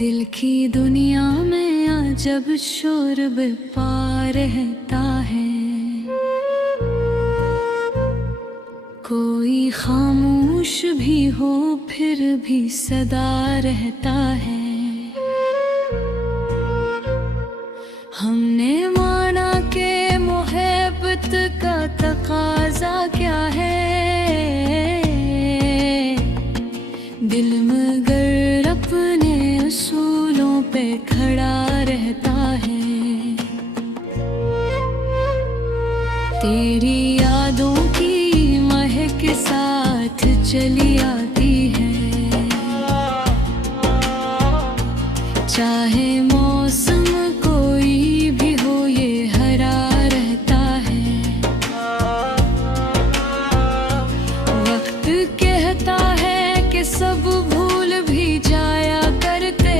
दिल की दुनिया में अजब शोर बेपा रहता है। कोई खामोश भी हो फिर भी सदा रहता है। हमने माना के मोहब्बत का तकाजा क्या है, दिल मगर अपने असूलों पे खड़ा रहता है। तेरी यादों की महक साथ चली आती है, चाहे मौसम कोई भी हो ये हरा रहता है। वक्त कहता है कि सब भूल भी जाया करते,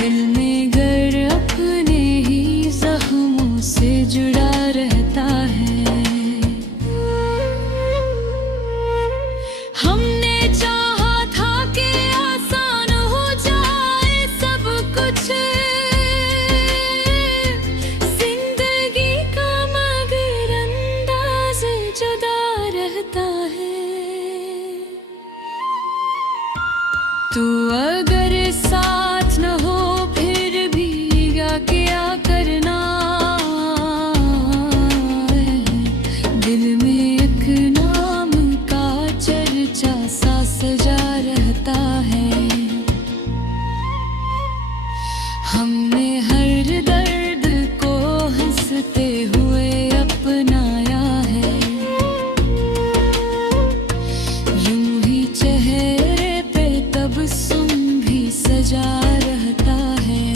दिल में गर अपने ही जख्मों से जुड़ा रहता है। हमने चाहा था कि आसान हो जाए सब कुछ, जिंदगी का मगर अंदाज जुदा रहता है। तू अगर साथ न हो फिर भी क्या करना, दिल में एक नाम का चर्चा सा सजा रहता है। हमने हर दर्द को हंसते हुए अपनाया है, यूं ही चेहरे पे तबस्सुम भी सजा रहता है।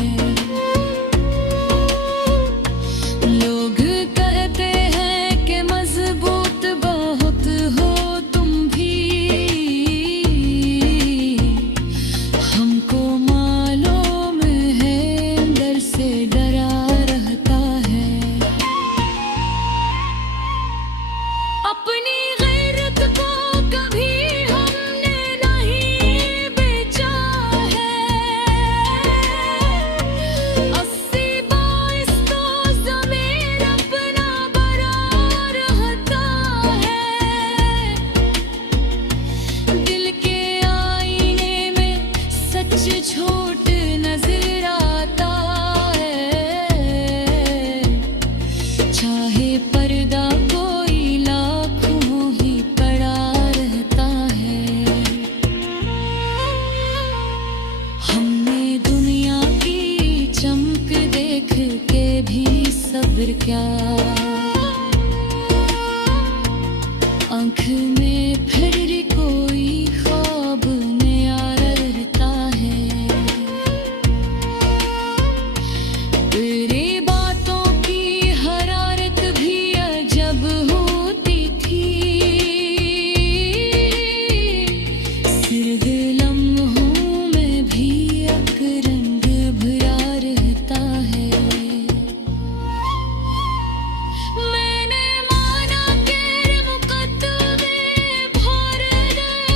लोग कहते हैं कि मजबूत बहुत हो तुम भी, हमको मालूम है अंदर से डरा रहता है। अपनी गैरत को कभी हमने नहीं बेचा है, 80 बाईस तो ज़मीर अपना बरा रहता है। दिल के आईने में सच झूठ नजर आता है, चाहे पर्दा कोई लाखों ही पड़ा रहता है। हमने दुनिया की चमक देख के भी सब्र क्या, आँख में फिर कोई ख्वाब नया रहता है। तेरी बातों की हरारत भी अजब होती थी, सिर्फ लम्हों में भी एक रंग भरा रहता है। मैंने माना के मुकद्दमे भर गए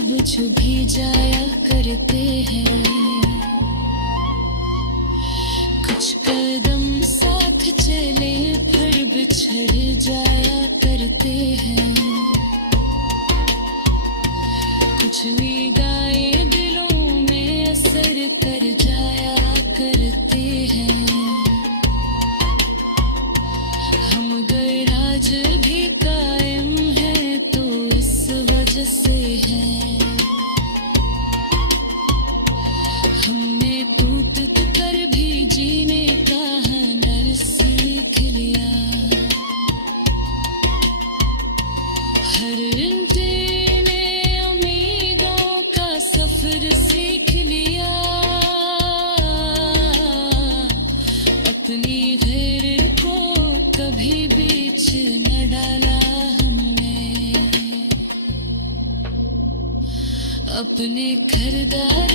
बुझ भी जाया करते हैं। कुछ कदम साथ चले फिर बिछड़ जाया करते हैं। कुछ निगाहें दिलों में असर कर जाया करते हैं। हम अगर आज भी कायम हैं तो इस वजह से है, हमने टूट कर भी जीने का हुनर सीख लिया। हर इंसान ने उम्मीदों का सफर सीख लिया। अपनी गैर को कभी बीच न डाला हमने। अपने घरदार